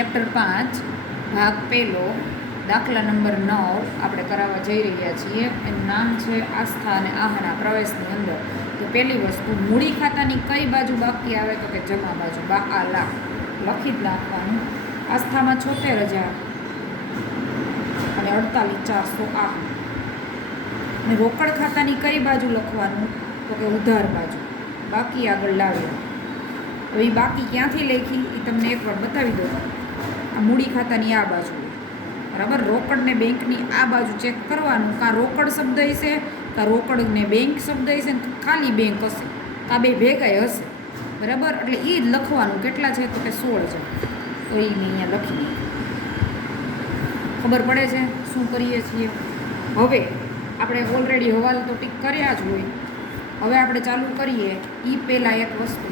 Chapter 5 ભાગ પહેલો દાખલા નંબર 9 આપણે કરાવવા જઈ રહ્યા છીએ. એનું નામ છે આસ્થા અને આહના પ્રવેશની અંદર. તો પહેલી વસ્તુ, મૂડી ખાતાની કઈ બાજુ બાકી આવે તો કે જમા બાજુ. આ લાખ લખી જ નાખવાનું. આસ્થામાં 76,000 અને 48,408. અને રોકડ ખાતાની કઈ બાજુ લખવાનું તો કે ઉધાર બાજુ. બાકી આગળ લાવ્યા. તો એ બાકી ક્યાંથી લખી એ તમને એકવાર બતાવી દો. આ મૂડી ખાતાની આ બાજુ, બરાબર. રોકડ ને બેંકની આ બાજુ ચેક કરવાનું. કાં રોકડ શબ્દ હશે, કાં રોકડ ને બેંક શબ્દ હશે, ને ખાલી બેંક હશે, કાં બે ભેગાય હશે, બરાબર. એટલે એ જ લખવાનું. કેટલા છે તો કે 16 છે. તો એ મેં અહીંયા લખી દીધું. ખબર પડે છે શું કરીએ છીએ. હવે આપણે ઓલરેડી હવાલ તો ટીક કર્યા જ હોય. હવે આપણે ચાલુ કરીએ. એ પહેલાં એક વસ્તુ,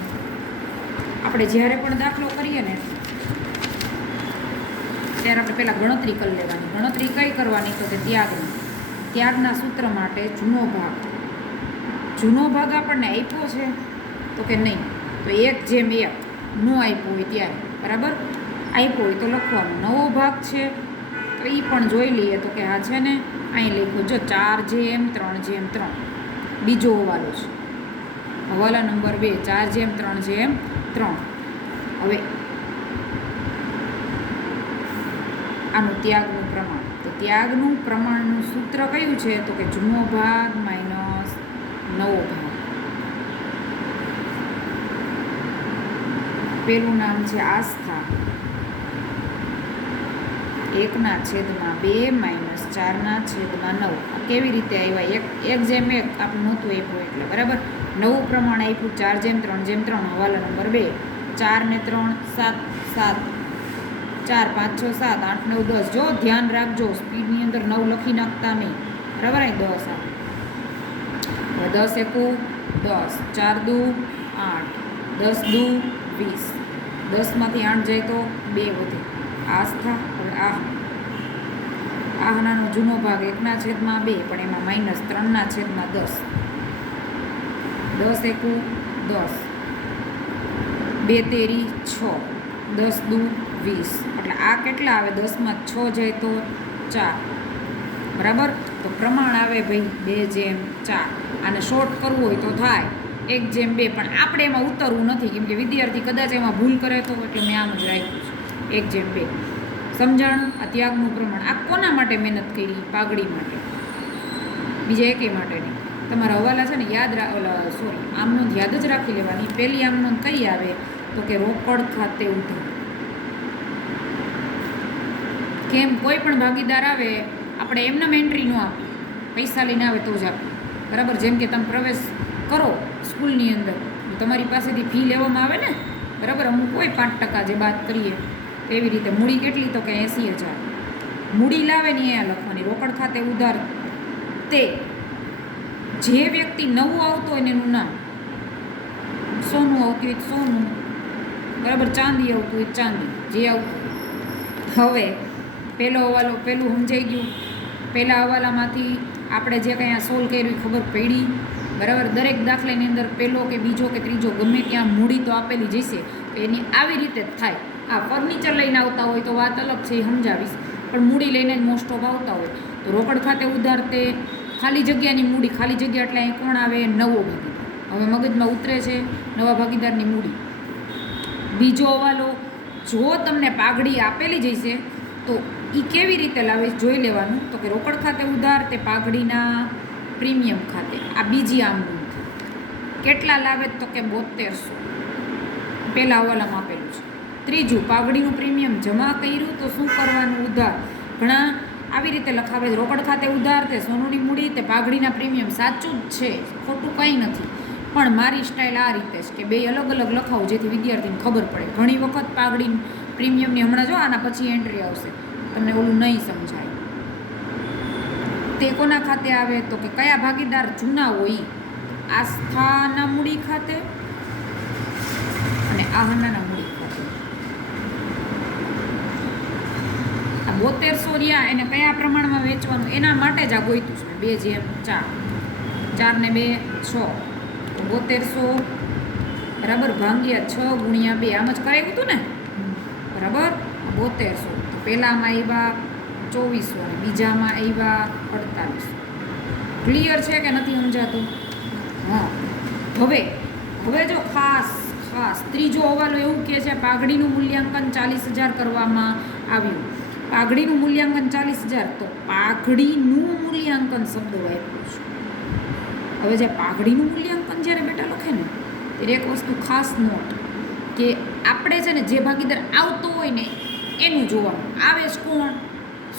આપણે જ્યારે પણ દાખલો કરીએ ને ત્યારે આપણે પહેલાં ગણતરી કરી લેવાની. ગણતરી કઈ કરવાની તો કે ત્યાગની. ત્યાગના સૂત્ર માટે જૂનો ભાગ. જૂનો ભાગ આપણને આપ્યો છે તો કે નહીં, તો 1/1 ન આપ્યો હોય ત્યારે, બરાબર. આપ્યો હોય તો લખવાનું. નવો ભાગ છે તો એ પણ જોઈ લઈએ તો કે આ છે ને અહીં લખ્યું જો 4/3/3. બીજો હવાલો છે, હવાલા નંબર 2, 4/3/3. હવે આનું ત્યાગનું પ્રમાણ. તો ત્યાગનું પ્રમાણનું સૂત્ર કયું છે તો કે જૂનો ભાગ માઇનસ નવો ભાગ. પેલું નામ છે આસ્થા. 1/2 માઇનસ 4/9. કેવી રીતે આવ્યા? 1/1 આપણે નહોતું આપ્યું એટલે, બરાબર. નવું પ્રમાણ આપ્યું 4/3/3. હવાલા નંબર 2, 4 ને 3 7 7, 4 5 6 7 8 9 10. જો ધ્યાન રાખજો, સ્પીડની અંદર 9 લખી નાખતા નહીં, બરાબર. અહીં 10 આવે. 10 એકુ 10, 4 દુ 8, 10 દુ 20. 10માંથી 8 જાય તો 2 વધે. આસ્થા. હવે આહનાનો જૂનો ભાગ 1/2, પણ એમાં માઇનસ 3/10. 10 એકુ 10, 2 તેરી 6, 10 દુ 20. એટલે આ કેટલા આવે? 10માં 6 જાય તો 4, બરાબર. તો પ્રમાણ આવે ભાઈ 2/4. આને શોર્ટ કરવું હોય તો થાય 1/2, પણ આપણે એમાં ઉતરવું નથી, કેમ કે વિદ્યાર્થી કદાચ એમાં ભૂલ કરે તો, એટલે મેં આમ જ રાખ્યું છે 1/2. સમજાણ? આ ત્યાગનું પ્રમાણ. આ કોના માટે મહેનત કરી? પાઘડી માટે, બીજા એકે માટે નહીં. તમારા હવાલા છે ને યાદ આમનોંધ યાદ જ રાખી લેવાની. પહેલી આમનોંધ કઈ આવે તો કે રોકડ ખાતે ઉધાર. કેમ? કોઈ પણ ભાગીદાર આવે, આપણે એમને એન્ટ્રી ન આપી, પૈસા લઈને આવે તો જ આપીએ, બરાબર. જેમ કે તમે પ્રવેશ કરો સ્કૂલની અંદર, તમારી પાસેથી ફી લેવામાં આવે ને, બરાબર. અમુક કોઈ 5% જે બાદ કરીએ, એવી રીતે. મૂડી કેટલી તો કે 80,000. મૂડી લાવે ને અહીંયા લખવાની. રોકડ ખાતે ઉધાર તે જે વ્યક્તિ નવું આવતું હોય ને એનું નામ. સોનું આવતું હોય સોનું, બરાબર. ચાંદી આવતું હોય ચાંદી, જે આવતું. હવે પહેલો હવાલો પહેલું સમજાઈ ગયું. પહેલા હવાલામાંથી આપણે જે કંઈ આ સોલ્વ કર્યું ખબર પડી, બરાબર. દરેક દાખલાની અંદર પહેલો કે બીજો કે ત્રીજો ગમે ત્યાં મૂડી તો આપેલી જશે. એની આવી રીતે જ થાય. આ ફર્નિચર લઈને આવતા હોય તો વાત અલગ છે, એ સમજાવીશ. પણ મૂડી લઈને જ મોસ્ટ ઓફ આવતા હોય તો રોકડ ખાતે ઉધાર તે ખાલી જગ્યાની મૂડી. ખાલી જગ્યા એટલે અહીં કોણ આવે? નવો ભાગીદાર. હવે મગજમાં ઉતરે છે નવા ભાગીદારની મૂડી. બીજો હવાલો, જો તમને પાઘડી આપેલી જશે તો એ કેવી રીતે લાવે જોઈ લેવાનું. તો કે રોકડ ખાતે ઉધાર તે પાઘડીના પ્રીમિયમ ખાતે. આ બીજી આમનું કેટલા લાવે તો કે 7200. પહેલા હવાલામાં આપેલું છે. ત્રીજું, પાઘડીનું પ્રીમિયમ જમા કર્યું તો શું કરવાનું? ઉધાર. ઘણા આવી રીતે લખાવે છે, રોકડ ખાતે ઉધાર તે સોનુની મૂડી તે પાઘડીના પ્રીમિયમ. સાચું જ છે, ખોટું કંઈ નથી, પણ મારી સ્ટાઇલ આ રીતે છે કે બે અલગ અલગ લખાવું જેથી વિદ્યાર્થીને ખબર પડે. ઘણી વખત પાઘડી પ્રીમિયમની હમણાં જો આના પછી એન્ટ્રી આવશે, તમને ઓલું નહીં સમજાય. તે કોના ખાતે આવે તો કે કયા ભાગીદાર જૂના હોય? આસ્થાના મૂડી ખાતે અને આહનાના મૂડી ખાતે. આ 7200 રહ્યા એને કયા પ્રમાણમાં વેચવાનું એના માટે જ આ ગોઈતું છે. 2/4, 4 ને 2 6, 7200 બરાબર ભાંગ્યા 6 ગુણ્યા 2. આમ જ કરાવ્યું હતું ને, બરાબર. 7200. તો પહેલામાં આવ્યા 2400 અને બીજામાં આવ્યા 4800. ક્લિયર છે કે નથી સમજાતું? હા. હવે જો ખાસ ત્રીજો હવાલો એવું કહે છે પાઘડીનું મૂલ્યાંકન 40,000 કરવામાં આવ્યું. પાઘડીનું મૂલ્યાંકન 40,000. તો પાઘડીનું મૂલ્યાંકન શબ્દ વાપર્યો છે. હવે જે પાઘડીનું મૂલ્યાંકન જ્યારે બેટા લખે ને ત્યારે એક વસ્તુ ખાસ નોટ કે આપણે છે ને જે ભાગીદાર આવતો હોય ને એનું જોવાનું. આવે છે કોણ?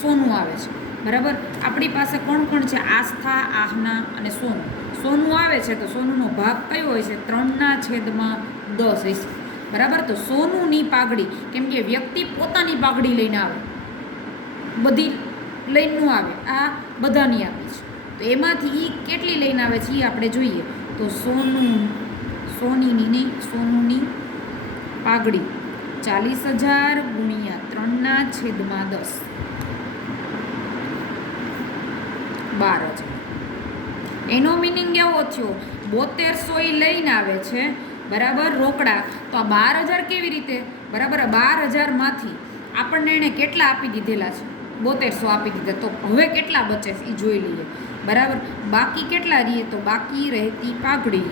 સોનું આવે છે, બરાબર. આપણી પાસે કોણ છે? આસ્થા, આહના અને સોનું. સોનું આવે છે તો સોનુંનો ભાગ કયો હોય છે? 3/10 હશે, બરાબર. તો સોનુંની પાઘડી, કેમ કે વ્યક્તિ પોતાની પાઘડી લઈને આવે, બધી લઈને ન આવે, આ બધાની આવે છે. તો એમાંથી એ કેટલી લઈને આવે છે એ આપણે જોઈએ. તો સોનીની પાઘડી 40,000 ગુણ્યા 3/10 12,000. એનો મિનિંગ એવો થયો 7200 એ લઈને આવે છે, બરાબર, રોકડા. તો આ 12,000 કેવી રીતે? બરાબર. 12,000માંથી આપણને એણે કેટલા આપી દીધેલા છે? 7200 આપી દીધા. તો હવે કેટલા બચે છે એ જોઈ લઈએ, બરાબર. બાકી કેટલા રહીએ? તો બાકી રહેતી પાઘડી,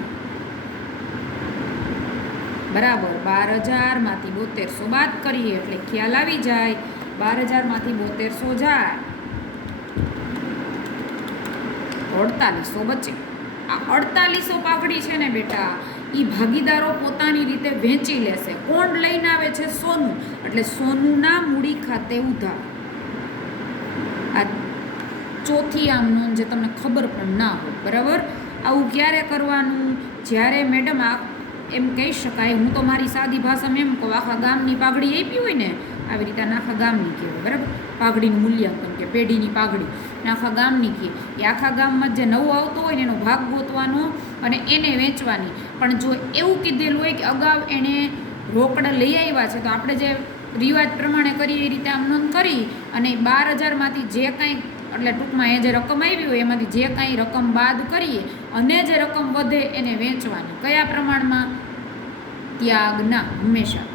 બરાબર. 12,000માંથી 7200 બાદ કરીએ એટલે ખ્યાલ આવી જાય. 12,000માંથી 7200 જાય 4800 બચે. આ 4800 પાઘડી છે ને બેટા, એ ભાગીદારો પોતાની રીતે વેચી લેશે. કોણ લઈને આવે છે? સોનું. એટલે સોનુંના મૂડી ખાતે ઉધાર. આ ચોથી આમ નોંધ જે તમને ખબર પણ ના હોય, બરાબર. આવું ક્યારે કરવાનું? જ્યારે મેડમ એમ કહી શકાય, હું તો મારી સાદી ભાષામાં એમ કહું, આખા ગામની પાઘડી આપી હોય ને, આવી રીતે આખા ગામની કહેવાય, બરાબર. પાઘડીનું મૂલ્યાંકન કે પેઢીની પાઘડી આખા ગામની કહે. એ આખા ગામમાં જે નવું આવતો હોય ને એનો ભાગ ગોતવાનો અને એને વેચવાની. પણ જો એવું કીધેલું હોય કે અગાઉ એણે રોકડા લઈ આવ્યા છે, તો આપણે જે રિવાજ પ્રમાણે કરીએ એ રીતે આમ નોંધ કરી અને 12,000માંથી જે કાંઈ, એટલે ટૂંકમાં એ જે રકમ આવી હોય એમાંથી જે કાંઈ રકમ બાદ કરીએ અને જે રકમ વધે એને વેચવાની. કયા પ્રમાણમાં? ત્યાગના, હંમેશા.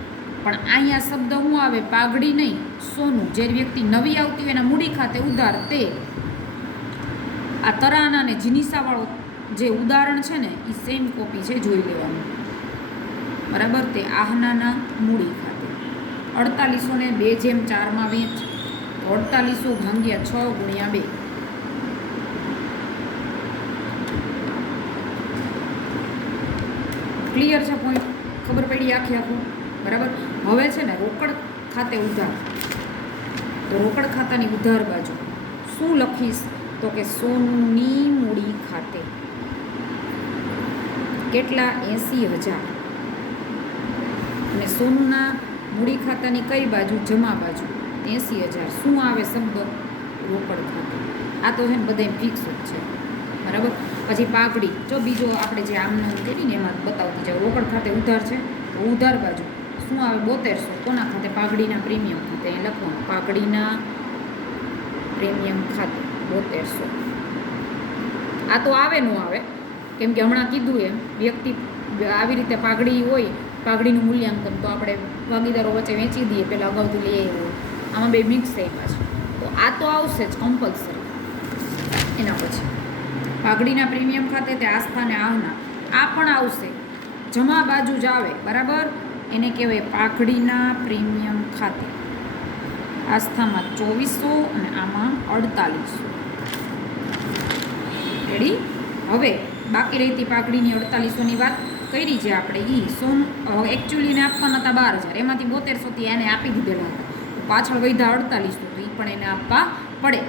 પણ અહીંયા શબ્દ શું આવે? પાઘડી નહીં, સોનું. જે વ્યક્તિ નવી આવતી હોય એના મૂડી ખાતે ઉધાર. તે આ તરાના અને જીનિસાવાળો જે ઉદાહરણ છે ને એ સેમ કોપી છે, જોઈ લેવાનું, બરાબર. તે આહનાના મૂડી ખાતે 4800 ને 2/4 વેચ. 4800 ભાગ્યા 6 ગુણ્યા 2. ક્લિયર છે પોઈન્ટ? ખબર પડી આખું, બરાબર. હવે છે ને રોકડ ખાતે ઉધાર. તો રોકડ ખાતાની ઉધાર બાજુ શું લખીશ? તો કે સોનુની મૂડી ખાતે કેટલા? 80,000. અને સોનુના મૂડી ખાતાની કઈ બાજુ? જમા બાજુ 80,000. શું આવે શબ્દ? રોકડ ખાતે. આ તો છે ને બધા ફિક્સ જ છે, બરાબર. પછી પાઘડી, જો બીજો આપણે જે આમનો કરીને એમાં બતાવતી જાવ. રોકડ ખાતે ઉધાર છે, તો ઉધાર બાજુ શું આવે? 7200. કોના ખાતે? પાઘડીના પ્રીમિયમ ખાતે. એ લખવાનું પાઘડીના પ્રીમિયમ ખાતે 7200. આ તો આવે ન આવે, કેમ કે હમણાં કીધું એમ વ્યક્તિ આવી રીતે પાઘડી હોય, પાઘડીનું મૂલ્યાંકન તો આપણે ભાગીદારો વચ્ચે વેચી દઈએ, પહેલાં અગાઉથી લઈ આવ્યું. આમાં બે મિક્સ થઈ પાછું, તો આ તો આવશે જ કમ્પલસરી. એના પછી પાઘડીના પ્રીમિયમ ખાતે તે આસ્થા અને આહના, આ પણ આવશે. જમા બાજુ જ આવે, બરાબર. એને કહેવાય પાઘડીના પ્રીમિયમ ખાતે. આસ્થામાં 2400 અને આમાં 4800. રેડી? હવે બાકી રહેતી પાઘડીની 4800ની વાત કરી છે આપણે. એ સોનું એકચ્યુઅલી એને આપવાના હતા 12,000, એમાંથી 7200થી એને આપી દીધેલા હતા. પાછળ વધ્યા 4800, તો એ પણ એને આપવા પડે.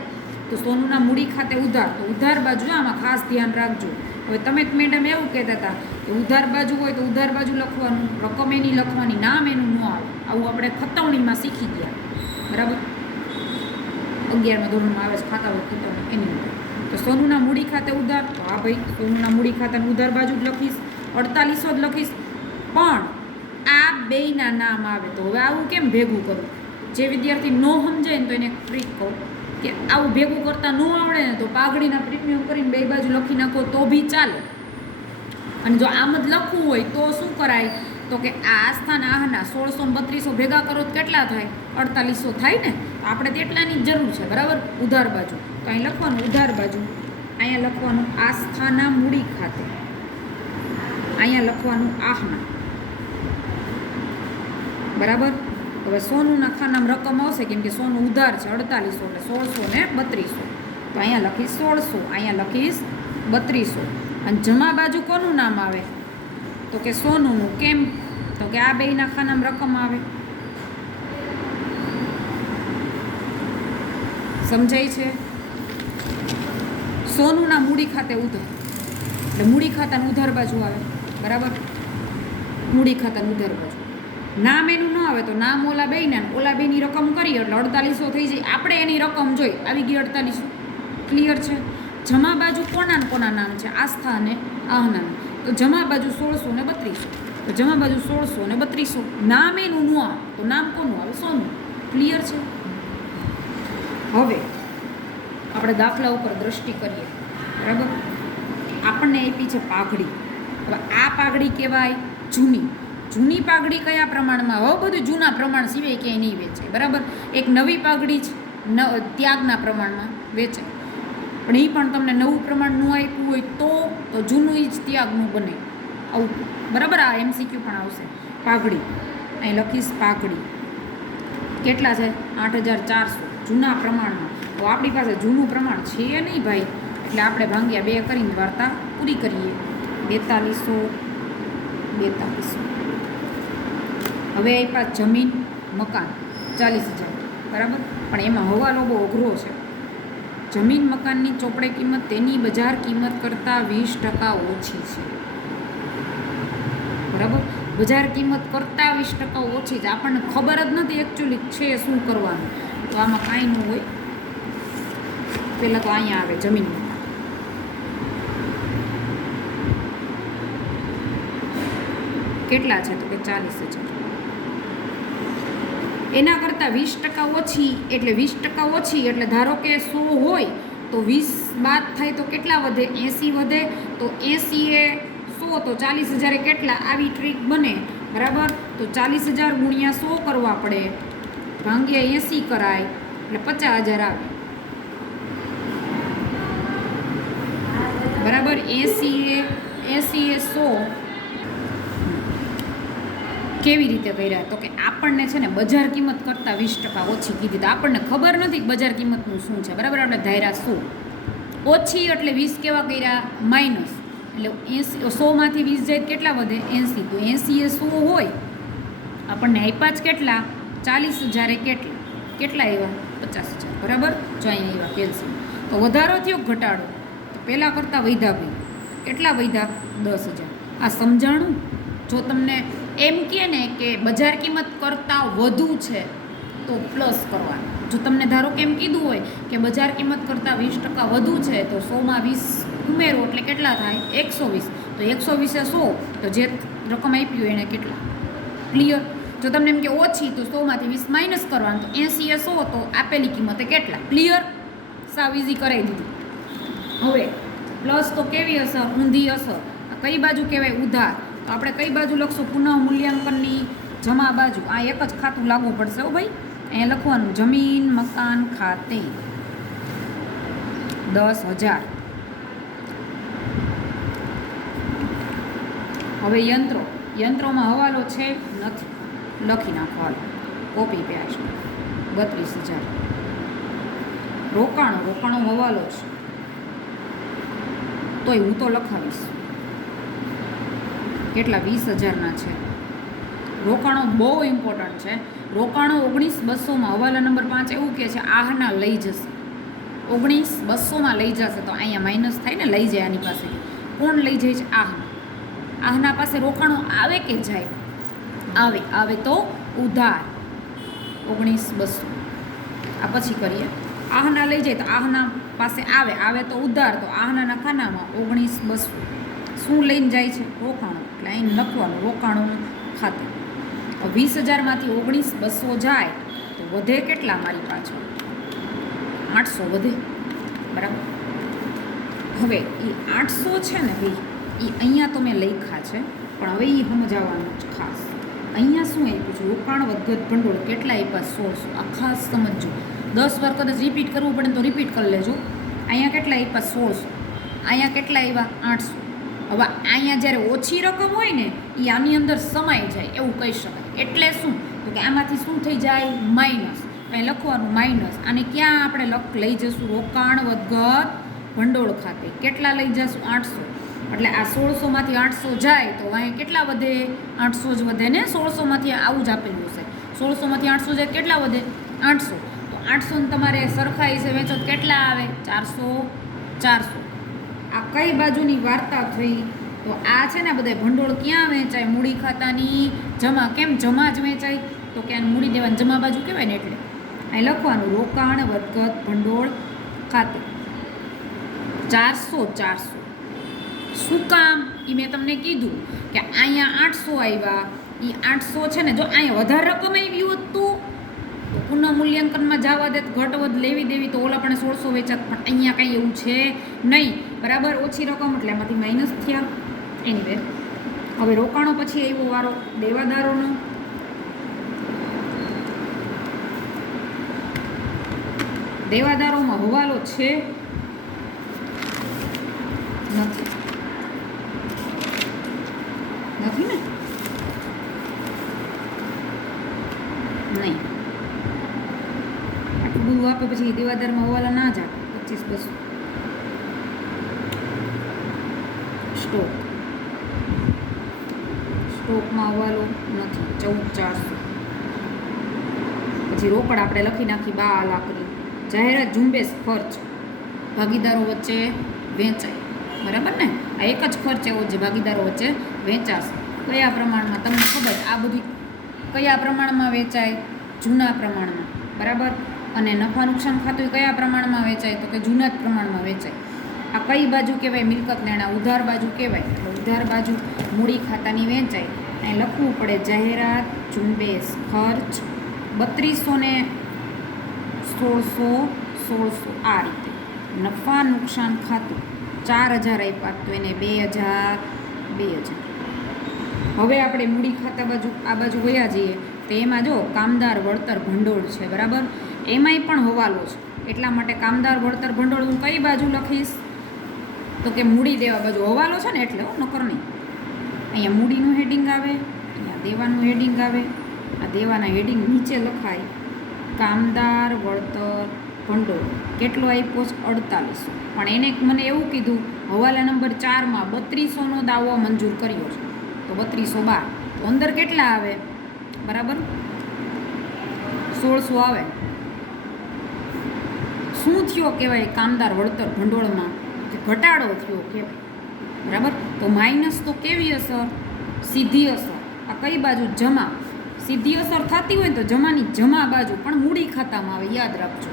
તો સોનુના મૂડી ખાતે ઉધાર. તો ઉધાર બાજુ આમાં ખાસ ધ્યાન રાખજો. હવે તમે મેડમ એવું કહેતા હતા કે ઉધાર બાજુ હોય તો ઉધાર બાજુ લખવાનું, રકમ એની લખવાની, નામ એનું ન આવે. આવું આપણે ખતવણીમાં શીખી ગયા, બરાબર. 11મા ધોરણમાં આવે છે ખાતા ખતવણી, એની અંદર. તો સોનુના મૂડી ખાતે ઉધાર. તો હા ભાઈ, સોનુના મૂડી ખાતાની ઉધાર બાજુ જ લખીશ, 4800 જ લખીશ. પણ આ બેયના નામ આવે. તો હવે આવું કેમ ભેગું કરું? જે વિદ્યાર્થી ન સમજાય ને તો એને ટ્રીક કહું કે આવું ભેગું કરતાં ન આવડે ને તો પાઘડીના પ્રીમિયમ કરીને બે બાજુ લખી નાખો તો બી ચાલે. અને જો આમ જ લખવું હોય તો શું કરાય? તો કે આ આસ્થાના આહના 1600 ને 3200 ભેગા કરો તો કેટલા થાય? 4800 થાય ને, તો આપણે તેટલાની જ જરૂર છે, બરાબર. ઉધાર બાજુ તો અહીં લખવાનું ઉધાર બાજુ, અહીંયા લખવાનું આસ્થાના મૂડી ખાતે, અહીંયા લખવાનું આહના, બરાબર. હવે સોનુના ખાનામાં રકમ આવશે, કેમ કે સોનું ઉધાર છે 4800 એટલે 1600 ને 3200, તો અહીંયા લખીશ 1600, અહીંયા લખીશ 3200. અને જમા બાજુ કોનું નામ આવે? તો કે સોનુનું. કેમ? તો કે આ બેયના ખાનામાં રકમ આવે. સમજાય છે? સોનુના મૂડી ખાતે ઉધાર, એટલે મૂડી ખાતાનું ઉધાર બાજુ આવે, બરાબર. મૂડી ખાતાનું ઉધાર બાજુ નામ એનું ન આવે તો નામ ઓલા બેયના, ઓલા બેની રકમ કરીએ એટલે 4800 થઈ જાય. આપણે એની રકમ જોઈ, આવી ગઈ 4800. ક્લિયર છે? જમા બાજુ કોના નામ છે? આસ્થા અને આહનાનું. તો જમા બાજુ 1600 ને 3200, તો જમા બાજુ 1600 ને 3200. નામ એનું ન આવે તો નામ કોનું આવે? સોનું. ક્લિયર છે? હવે આપણે દાખલા ઉપર દ્રષ્ટિ કરીએ, બરાબર. આપણને આપી છે પાઘડી. હવે આ પાઘડી કહેવાય જૂની. જૂની પાઘડી કયા પ્રમાણમાં? હવે બધું જૂના પ્રમાણ સિવાય ક્યાંય નહીં વેચાય, બરાબર. એક નવી પાઘડી જ ત્યાગના પ્રમાણમાં વેચાય, પણ એ પણ તમને નવું પ્રમાણ ન આપ્યું હોય તો જૂનું જ ત્યાગનું બને આવું, બરાબર. આ MCQ પણ આવશે. પાઘડી અહીં લખીશ પાઘડી કેટલા છે? 8400 જૂના પ્રમાણમાં. તો આપણી પાસે જૂનું પ્રમાણ છે નહીં ભાઈ, એટલે આપણે ભાંગ્યા 2 કરીને વાર્તા પૂરી કરીએ. 4200. હવે આપ્યા જમીન મકાન 40000, બરાબર. પણ એમાં હવાલો બહુ અઘરો છે. જમીન મકાનની ચોપડે કિંમત તેની બજાર કિંમત કરતાં 20% ઓછી છે, બરાબર. બજાર કિંમત કરતાં 20% ઓછી છે. આપણને ખબર જ નથી એકચ્યુઅલી છે શું કરવાનું. તો આમાં કાંઈ ન હોય. પહેલાં તો અહીંયા આવે જમીન મકાન. કેટલા છે? તો કે 40000. એના કરતાં 20% ઓછી, એટલે 20% ઓછી એટલે ધારો કે 100 હોય તો 20 બાદ થાય તો કેટલા વધે? 80 વધે. તો 80 એ 100 તો 40000 એ કેટલા? આવી ટ્રીક બને, બરાબર. તો 40000 ગુણ્યા 100 કરવા પડે, ભાંગ્યા 80 કરાય એટલે 50000 આવે, બરાબર. 80 એ 100 કેવી રીતે કર્યા? તો કે આપણને છે ને બજાર કિંમત કરતાં 20% ઓછી કીધી. તો આપણને ખબર નથી બજાર કિંમતનું શું છે, બરાબર. આપણે ધાર્યા 100 ઓછી એટલે 20 કેવા કર્યા? માઇનસ. એટલે 80, 100માંથી 20 જાય કેટલા વધે? 80. તો 80 એ 100 હોય, આપણને આપ્યા જ કેટલા? 40000 એ કેટલા આવ્યા? 50000, બરાબર. જો અહીંયા આવ્યા કેલ્શિયમ. તો વધારો થયો ઘટાડો? તો પહેલાં કરતાં વધ્યા ભાઈ. કેટલા વધ્યા? 10000. આ સમજાણું? જો તમને એમ કહે ને કે બજાર કિંમત કરતાં વધુ છે તો પ્લસ કરવાનું. જો તમને ધારો કે એમ કીધું હોય કે બજાર કિંમત કરતાં 20% વધુ છે તો 100માં 20 ઉમેરો એટલે કેટલા થાય? 120. તો 120 એ 100, તો જે રકમ આપી હોય એને કેટલા? ક્લિયર? જો તમને એમ કે ઓછી તો 100માંથી 20 માઇનસ કરવાનું, તો 80 એ 100 તો આપેલી કિંમતે કેટલા? ક્લિયર? સાવ ઇઝી કરાવી દીધું. હવે પ્લસ તો કેવી અસર? ઊંધી અસર. કઈ બાજુ કહેવાય? ઉધાર. તો આપણે કઈ બાજુ લખશું? પુનઃ મૂલ્યાંકનની જમા બાજુ. આ એક જ ખાતું લાગુ પડશે હો ભાઈ. અહીંયા લખવાનું જમીન મકાન ખાતે 10000. હવે યંત્રોમાં હવાલો છે? નથી. લખી નાખો, હાલો કોપી પેસ્ટ. 32000. રોકાણો હવાલો છે, તોય હું તો લખાવીશ. કેટલા? 20000ના છે. રોકાણો બહુ ઇમ્પોર્ટન્ટ છે. રોકાણો 19200માં હવાલા નંબર 5 એવું કહે છે આહના લઈ જશે. 19200માં લઈ જશે. તો અહીંયા માઇનસ થાય ને, લઈ જાય આની પાસે. કોણ લઈ જાય છે? આહના પાસે રોકાણો આવે કે જાય? આવે તો ઉધાર 19200. આ પછી કરીએ. આહના લઈ જાય તો આહના પાસે આવે તો ઉધાર. તો આહનાના ખાનામાં 19200 શું લઈને જાય છે? રોકાણો. એટલે અહીં લખવાનું રોકાણોનું ખાતું. 20000માંથી 19200 જાય તો વધે કેટલા? મારી પાછળ 800 વધે, બરાબર. હવે એ 800 છે ને ભાઈ, એ અહીંયા તો મેં લખ્યા છે, પણ હવે એ સમજાવવાનું જ ખાસ. અહીંયા શું આપ્યું છે? રોકાણ વધઘટ ભંડોળ કેટલા આપ્યા? 100. આ ખાસ સમજજો. 10 વાર કદાચ રિપીટ કરવું પડે તો રિપીટ કરી લેજો. અહીંયા કેટલા આપ્યા? 100. અહીંયા કેટલા આવ્યા? 800. હવે અહીંયા જ્યારે ઓછી રકમ હોય ને એ આની અંદર સમાઈ જાય એવું કહી શકાય. એટલે શું? તો કે આમાંથી શું થઈ જાય? માઇનસ. કંઈ લખવાનું માઇનસ. અને ક્યાં આપણે લઈ જશું? રોકાણ વધઘટ ભંડોળ ખાતે. કેટલા લઈ જશું? 800. એટલે આ 1600માંથી 800 જાય તો અહીં કેટલા વધે? 800 જ વધે ને. 1600માંથી આવું જ આપેલું હશે. 1600માંથી 800 જાય કેટલા વધે? 800. તો 800 ને તમારે સરખા હિસે વેચો તો કેટલા આવે? 400. 400. આ કઈ બાજુની વાર્તા થઈ? તો આ છે ને બધા ભંડોળ ક્યાં વેચાય? મૂડી ખાતાની જમા. કેમ જમા જ વેચાય? તો કે મૂડી દેવાની જમા બાજુ કહેવાય ને એટલે અહીં લખવાનું રોકાણ વધઘટ ભંડોળ ખાતે 400. 400 શું કામ? એ મેં તમને કીધું કે અહીંયા 800 આવ્યા. એ 800 છે ને જો અહીંયા વધારે રકમ આવી હોત તો પુનઃ મૂલ્યાંકનમાં જવા દે ઘટ વધ લેવી દેવી તો ઓલા પણ 1600 વેચાત. પણ અહીંયા કંઈ એવું છે નહીં. બરાબર. ઓછી રકમ એટલે એમાંથી માઇનસ થયા. એની હવે રોકાણો પછી આવ્યો વારો દેવાદારોનો. દેવાદારોમાં હવાલો છે? નથી. નથી ને? નહીં. આટલું બધું આપે પછી દેવાદારમાં હવાલા ના જ આપે. 25-200. સ્ટોકમાં હવાલો નથી. 14,400. પછી રોકડ આપણે લખી નાખી 12 લાખની. જાહેરાત ઝુંબેશ ખર્ચ ભાગીદારો વચ્ચે વેચાય. બરાબર ને? આ એક જ ખર્ચ એવો છે ભાગીદારો વચ્ચે વેચાશે. કયા પ્રમાણમાં? તમને ખબર આ બધી કયા પ્રમાણમાં વેચાય? જૂના પ્રમાણમાં. બરાબર. અને નફા નુકસાન ખાતું કયા પ્રમાણમાં વેચાય? તો કે જૂના જ પ્રમાણમાં વેચાય. આ કઈ બાજુ કહેવાય? મિલકત લેણા. ઉધાર બાજુ કહેવાય. એટલે ઉધાર બાજુ મૂડી ખાતાની વેચાય. અહીં લખવું પડે જાહેરાત ઝુંબેશ ખર્ચ 3200 ને 1600 આ રીતે. નફા નુકસાન ખાતું 4000 આપ્યા તો એને 2000. હવે આપણે મૂડી ખાતા બાજુ આ બાજુ વયા જઈએ તો એમાં જો કામદાર વળતર ભંડોળ છે. બરાબર. એમાંય પણ હવાલો છે. એટલા માટે કામદાર વળતર ભંડોળ હું કઈ બાજુ લખીશ? તો કે મૂડી દેવા બાજુ. હવાલો છે ને એટલે નકર નહીં. અહીંયા મૂડીનું હેડિંગ આવે, અહીંયા દેવાનું હેડિંગ આવે. આ દેવાના હેડિંગ નીચે લખાય કામદાર વળતર ભંડોળ. કેટલો આપ્યો? 4800. પણ એને મને એવું કીધું હવાલા નંબર 4માં 3200નો દાવો મંજૂર કર્યો છે. તો 3212. તો અંદર કેટલા આવે? બરાબર 1600 આવે. શું થયો કહેવાય? કામદાર વળતર ભંડોળમાં ઘટાડો થયો કહેવાય. બરાબર. તો માઇનસ તો કેવી અસર? સીધી અસર. આ કઈ બાજુ? જમા. સીધી અસર થતી હોય તો જમાની જમા બાજુ પણ મૂડી ખાતામાં આવે. યાદ રાખજો.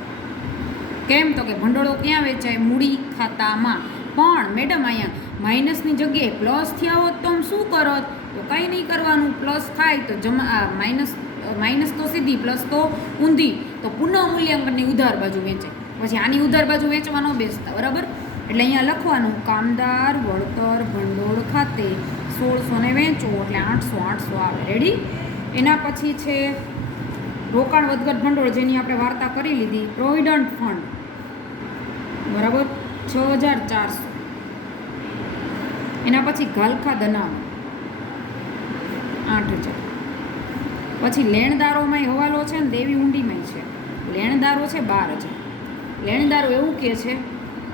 કેમ? તો કે ભંડોળો ક્યાં વેચાય? મૂડી ખાતામાં. પણ મેડમ અહીંયા માઇનસની જગ્યાએ પ્લસ થયા હોત તો શું કરત? તો કંઈ નહીં કરવાનું. પ્લસ થાય તો જમા માઇનસ તો સીધી, પ્લસ તો ઊંધી. તો પુનઃ મૂલ્યાંકનની ઉધાર બાજુ વેચાય. પછી આની ઉધાર બાજુ વેચવાનો બેસતા. બરાબર. એટલે અહીંયા લખવાનું કામદાર વળતર ભંડોળ ખાતે 1600 ને વેચો એટલે 800 આવે. રેડી. એના પછી છે રોકાણ વધઘટ ભંડોળ જેની આપણે વાર્તા કરી લીધી. Provident fund. બરાબર 6400. એના પછી ગાલખા દનામ 8000. પછી લેણદારોમાંય હવાલો છે ને દેવી ઊંડીમાંય છે. લેણદારો છે 12000. લેણદારો એવું કહે છે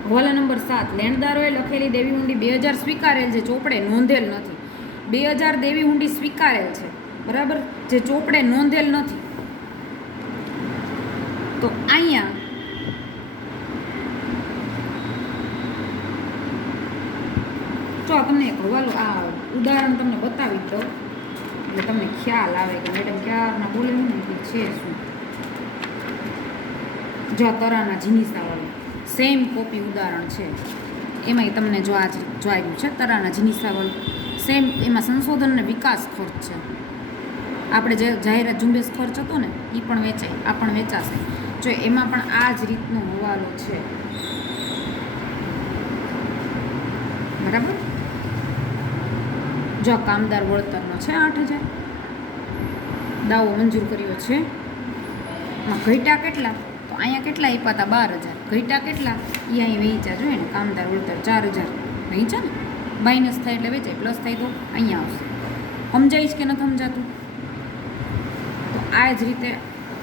હવાલા નંબર 7 લેણદારોએ લખેલી દેવી ઊંડી 2000 સ્વીકારેલ છે. ચોપડે નોંધેલ નથી. 2000 દેવી ઊંડી સ્વીકારેલ છે. બરાબર. જે ચોપડે નોંધેલ નથી. તો અહીંયા જો તમને એક હવાલો આ ઉદાહરણ તમને બતાવી દઉં એટલે તમને ખ્યાલ આવે કે મેડમ ક્યારના બોલેલું ને કે છે શું. જો તરાના જીનીસાવાળું સેમ કોપી ઉદાહરણ છે. એમાંય તમને જો આવ્યું છે તરાના જીનીસાવાળું સેમ. એમાં સંશોધન અને વિકાસ ખર્ચ છે. આપણે જે જાહેરાત ઝુંબેશ ખર્ચ હતો ને એ પણ વેચાય. આ પણ વેચાશે. જો એમાં પણ આ જ રીતનો હવાલો છે. બરાબર. જો કામદાર વળતરનો છે 8000. દાવો મંજૂર કર્યો છે. ઘટ્યા કેટલા? તો અહીંયા કેટલા આપ્યા હતા? 12,000. ઘટ્યા કેટલા? એ અહીં વેચ્યા જોઈએ ને, કામદાર વળતર 4,000 વેચ્યા ને, માઇનસ થાય એટલે વેચાય, પ્લસ થાય તો અહીંયા આવશે. સમજાય છે કે નથી સમજાતું? તો આ જ રીતે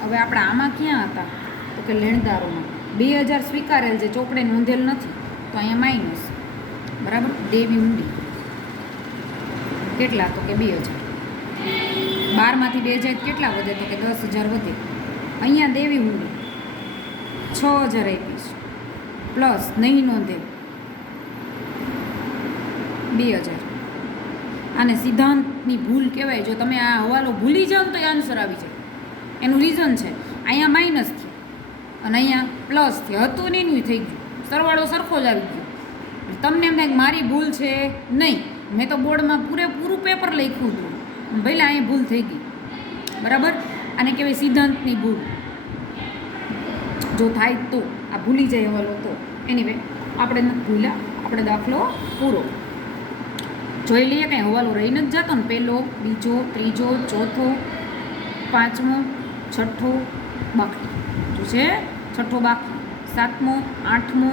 હવે આપણે આમાં ક્યાં હતા? તો કે લેણદારોમાં 2,000 સ્વીકારેલ છે, ચોપડે નોંધેલ નથી, તો અહીંયા માઇનસ. બરાબર. દેવી ઊંડી કેટલા? તો કે 2,000. 12માંથી 2,000 કેટલા વધે? તો કે 10,000 વધે. અહીંયા દેવી ઊંડી 6,000 આપીશ, પ્લસ નહીં નોંધેલ 2,000. આને સિદ્ધાંતની ભૂલ કહેવાય. જો તમે આ હવાલો ભૂલી જાઓ તો એ આન્સર આવી જાય. એનું રીઝન છે અહીંયા માઇનસ થયું અને અહીંયા પ્લસ થયું, હતું નહીં એનું થઈ ગયું, સરવાળો સરખો જ આવી ગયો. તમને એમ થાય મારી ભૂલ છે? નહીં, મેં તો બોર્ડમાં પૂરેપૂરું પેપર લખ્યું હતું, ભલે અહીંયા ભૂલ થઈ ગઈ. બરાબર. આને કહેવાય સિદ્ધાંતની ભૂલ. જો થાય તો આ ભૂલી જાય હવાલો તો એનીવે આપણે નથી ભૂલ્યા, આપણે દાખલો પૂરો જોઈ લઈએ. કાંઈ હવાલો રહી નથી જતો ને? પહેલો, બીજો, ત્રીજો, ચોથો, પાંચમો, છઠ્ઠો બાકી તો છે, છઠ્ઠો બાકી, સાતમો, આઠમો,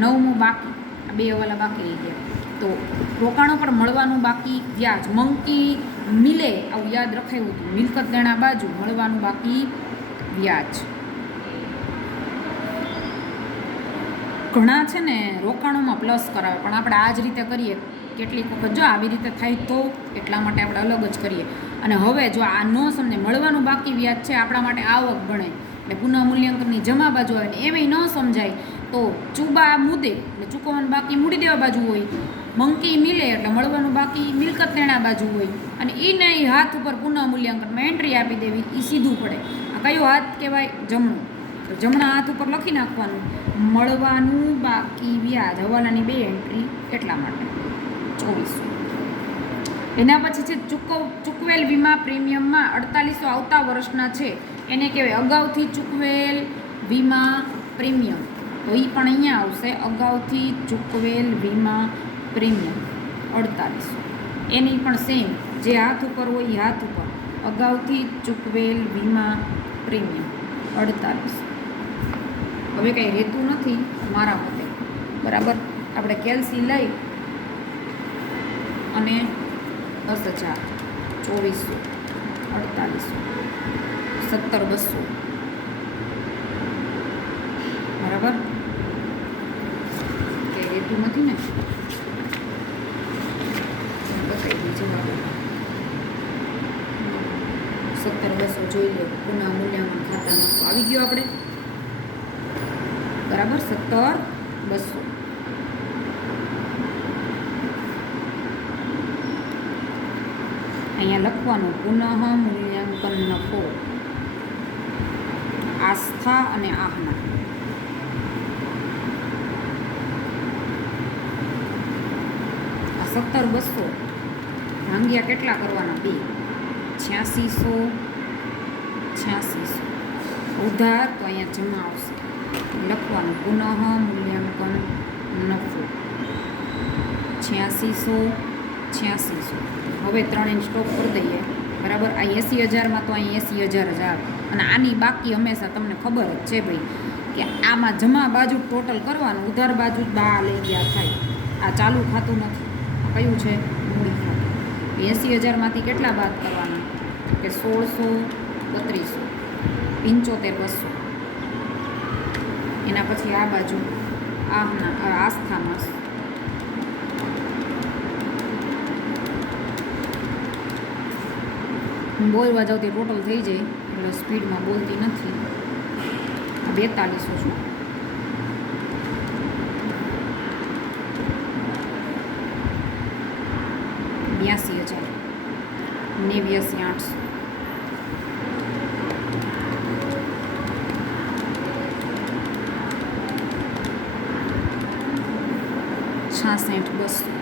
નવમો બાકી. આ 2 હવાલા બાકી રહી ગયા. તો રોકાણો પર મળવાનું બાકી વ્યાજ, મંકી મિલે આવું યાદ રખાયું હતું. મિલકત દેણા બાજુ મળવાનું બાકી વ્યાજ. ઘણા છે ને રોકાણોમાં પ્લસ કરાવે, પણ આપણે આ જ રીતે કરીએ. કેટલીક વખત જો આવી રીતે થાય તો એટલા માટે આપણે અલગ જ કરીએ. અને હવે જો આ ન સમજે, મળવાનું બાકી વ્યાજ છે આપણા માટે આવક ગણાય, એટલે પુનઃ મૂલ્યાંકનની જમા બાજુ આવે ને એમાંય ન સમજાય તો ચૂબા મુદ્દે એટલે ચૂકવવાનું બાકી મૂડી દેવા બાજુ હોય, મંકી મિલે એટલે મળવાનું બાકી મિલકત દેણા બાજુ હોય, અને એને હાથ ઉપર પુનઃ મૂલ્યાંકનમાં એન્ટ્રી આપી દેવી, એ સીધું પડે. આ કયો હાથ કહેવાય? જમણો. તો જમણા હાથ ઉપર લખી નાખવાનું મળવાનું બાકી વ્યાજ, હવાલાની 2 એન્ટ્રી એટલા માટે 2400. એના પછી છે ચૂકવેલ વીમા પ્રીમિયમમાં 4800 આવતા વર્ષના છે એને કહેવાય અગાઉથી ચૂકવેલ વીમા પ્રીમિયમ. તો એ પણ અહીંયા આવશે, અગાઉથી ચૂકવેલ વીમા પ્રીમિયમ 4800. એની પણ સેમ, જે હાથ ઉપર હોય એ હાથ ઉપર અગાઉથી ચૂકવેલ વીમા પ્રીમિયમ 4800. હવે કંઈ રહેતું નથી મારા મતે. બરાબર. આપણે કેલ્સી લઈ અને 10,000, 2400, 4800, 17,200. બરાબર. કે રહેતું નથી ને? બતાવી દીધી જવાબ. 17,200 જોઈ લો. પુનઃ મૂલ્યાંકન ખાતામાં આવી ગયો આપણે. બરાબર. 17,200. અહીંયા લખવાનું પુનઃ મૂલ્યાંકન નફો, આસ્થા અને આહના. આ 17,200 ભાંગ્યા કેટલા કરવાના? 2. 8600, 8600. ઉધાર તો અહીંયા જમા આવશે. લખવાનું પુનઃ મૂલ્યાંકન નફો 8600, 8600. હવે 3 સ્ટોપ કરી દઈએ. બરાબર. આ 80,000માં તો અહીં 80,000 જ આવે, અને આની બાકી હંમેશા તમને ખબર જ છે ભાઈ કે આમાં જમા બાજુ ટોટલ કરવાનું, ઉધાર બાજુ જ બહાર લઈ ગયા થાય. આ ચાલુ ખાતું નથી. આ કયું છે? મૂડી ખાતું. 80,000માંથી કેટલા બાદ કરવાના? કે 1600, 3200, 75,200. એના પછી આ બાજુ આસ્થામાં બોલવા જાઉં તે ટોટલ થઈ જાય એટલે સ્પીડમાં બોલતી નથી. 4200 છું. 82,000, 89,800. 66,200.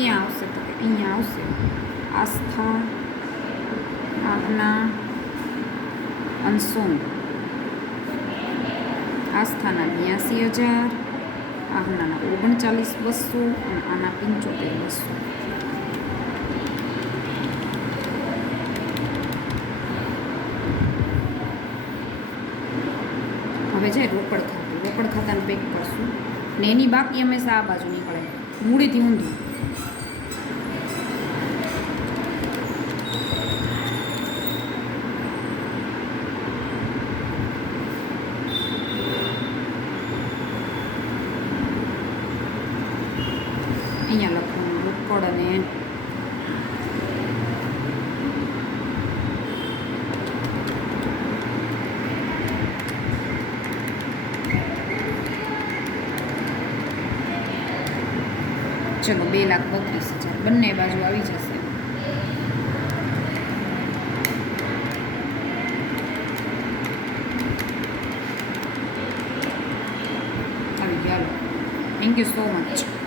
ક્યાં આવશે? તો કે અહીંયા આવશે. આસ્થા આહના અનસોન. આસ્થાના 82,000, આહનાના 39,200 અને આના 75,200. હવે છે રોકડ ખાતાનું પેક કરશું ને એની બાકી હંમેશા આ બાજુ નીકળે, મૂડીથી ઊંધું. અહીંયા લખવાનું રોકડ અને ચલો 2,32,000 બંને બાજુ આવી જશે. આવી ગયા. Thank you so much.